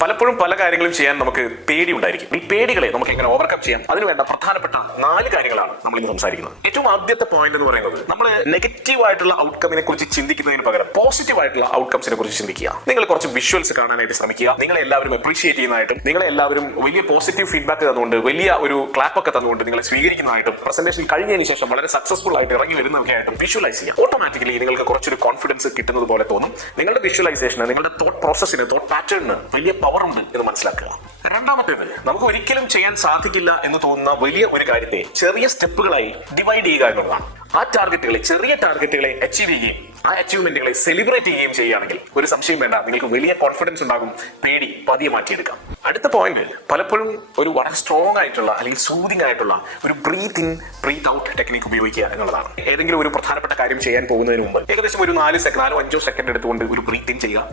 പലപ്പോഴും പല കാര്യങ്ങളും ചെയ്യാൻ നമുക്ക് പേടി ഉണ്ടായിരിക്കും. ഈ പേടികളെ നമുക്ക് എങ്ങനെ ഓവർകം ചെയ്യാം, അതിന് വേണ്ട പ്രധാനപ്പെട്ട 4 കാര്യങ്ങളാണ് നമ്മൾ ഇന്ന് സംസാരിക്കുന്നത്. ഏറ്റവും ആദ്യത്തെ പോയിന്റ് എന്ന് പറയുന്നത്, നമ്മൾ നെഗറ്റീവ് ആയിട്ടുള്ള ഔട്ട്കമിനെ കുറിച്ച് ചിന്തിക്കുന്നതിന് പകരം പോസിറ്റീവ് ആയിട്ടുള്ള ഔട്ട്കംസിനെ കുറിച്ച് ചിന്തിക്കുക. നിങ്ങൾ കുറച്ച് വിഷ്വൽസ് കാണാനായിട്ട് ശ്രമിക്കുക. നിങ്ങളെ എല്ലാവരും അപ്രീഷിയേറ്റ് ചെയ്യുന്നതായിട്ടും നിങ്ങളെ എല്ലാവരും വലിയ പോസിറ്റീവ് ഫീഡ്ബാക്ക് തന്നുകൊണ്ട് വലിയ ഒരു ക്ലാപ്പ് ഒക്കെ തന്നുകൊണ്ട് നിങ്ങളെ സ്വീകരിക്കുന്നതായിട്ടും പ്രസന്റേഷൻ കഴിഞ്ഞതിന് ശേഷം വളരെ സക്സസ്ഫുൾ ആയിട്ട് ഇറങ്ങി വരുന്നതൊക്കെ ആയിട്ടും വിഷ്വലൈസ് ചെയ്യുക. ഓട്ടോമാറ്റിക്കലി നിങ്ങൾക്ക് കുറച്ചൊരു കോൺഫിഡൻസ് കിട്ടുന്നത് പോലെ തോന്നും. നിങ്ങളുടെ വിഷ്വലൈസേഷന്, നിങ്ങളുടെ തോട്ട് പ്രോസസ്സിന്, തോട്ട് പാറ്റേണിന് വലിയ പവർ ഉണ്ട് എന്ന് മനസ്സിലാക്കുക. രണ്ടാമത്തേത്, നമുക്ക് ഒരിക്കലും ചെയ്യാൻ സാധിക്കില്ല എന്ന് തോന്നുന്ന വലിയ ഒരു കാര്യത്തെ ചെറിയ സ്റ്റെപ്പുകളായി ഡിവൈഡ് ചെയ്യുക എന്നുള്ളതാണ്. ആ ടാർഗറ്റുകളെ, ചെറിയ ടാർഗറ്റുകളെ അച്ചീവ് ചെയ്യുകയും ആ അച്ചീവ്മെന്റുകളെ സെലിബ്രേറ്റ് ചെയ്യുകയും ചെയ്യുകയാണെങ്കിൽ ഒരു സംശയം വേണ്ട, നിങ്ങൾക്ക് വലിയ കോൺഫിഡൻസ് ഉണ്ടാകും. പേടി പതിയെ മാറ്റിയെടുക്കാം. അടുത്ത പോയിന്റ്, പലപ്പോഴും ഒരു വളരെ സ്ട്രോങ് ആയിട്ടുള്ള അല്ലെങ്കിൽ സൂതിങ് ആയിട്ടുള്ള ഒരു breathe in breathe out technique ഉപയോഗിക്കുക എന്നുള്ളതാണ്. ഏതെങ്കിലും ഒരു പ്രധാനപ്പെട്ട കാര്യം ചെയ്യാൻ പോകുന്നതിന് മുമ്പ് ഏകദേശം ഒരു 4-5 സെക്കൻഡ് എടുത്തുകൊണ്ട് ഒരു ബ്രീത്ത് ഇൻ ചെയ്യുക.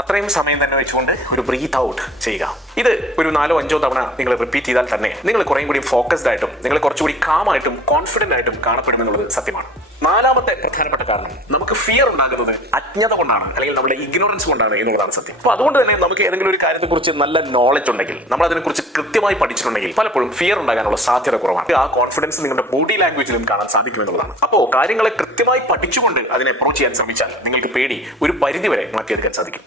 അത്രയും സമയം തന്നെ വെച്ചുകൊണ്ട് ഒരു ബ്രീത്ത് ഔട്ട് ചെയ്യുക. ഇത് ഒരു 4-5 തവണ നിങ്ങൾ റിപ്പീറ്റ് ചെയ്താൽ തന്നെ നിങ്ങൾ കുറേയും കൂടി ഫോക്കസ്ഡ് ആയിട്ടും നിങ്ങൾ കുറച്ചുകൂടി കാമായിട്ടും കോൺഫിഡന്റ് ആയിട്ടും കാണപ്പെടുമെന്നുള്ളത് സത്യമാണ്. 4ാമത്തെ പ്രധാനപ്പെട്ട കാരണം, നമുക്ക് ഫിയർ ഉണ്ടാകുന്നത് അജ്ഞത കൊണ്ടാണ്, അല്ലെങ്കിൽ നമ്മുടെ ഇഗ്നോറൻസ് കൊണ്ടാണ് എന്നുള്ളതാണ് സത്യം. അപ്പൊ അതുകൊണ്ട് തന്നെ നമുക്ക് ഏതെങ്കിലും ഒരു കാര്യത്തെക്കുറിച്ച് നല്ല നോളജ് ഉണ്ടെങ്കിൽ, നമ്മൾ അതിനെക്കുറിച്ച് കൃത്യമായി പഠിച്ചിട്ടുണ്ടെങ്കിൽ പലപ്പോഴും ഫിയർ ഉണ്ടാകാനുള്ള സാധ്യത കുറവാണ്. ആ കോൺഫിഡൻസ് നിങ്ങളുടെ ബോഡി ലാംഗ്വേജിലും കാണാൻ സാധിക്കുമെന്നുള്ളതാണ്. അപ്പോൾ കാര്യങ്ങളെ കൃത്യമായി പഠിച്ചുകൊണ്ട് അതിനെ അപ്രോച്ച് ചെയ്യാൻ ശ്രമിച്ചാൽ നിങ്ങൾക്ക് പേടി ഒരു പരിധിവരെ മാറ്റിയെടുക്കാൻ സാധിക്കും.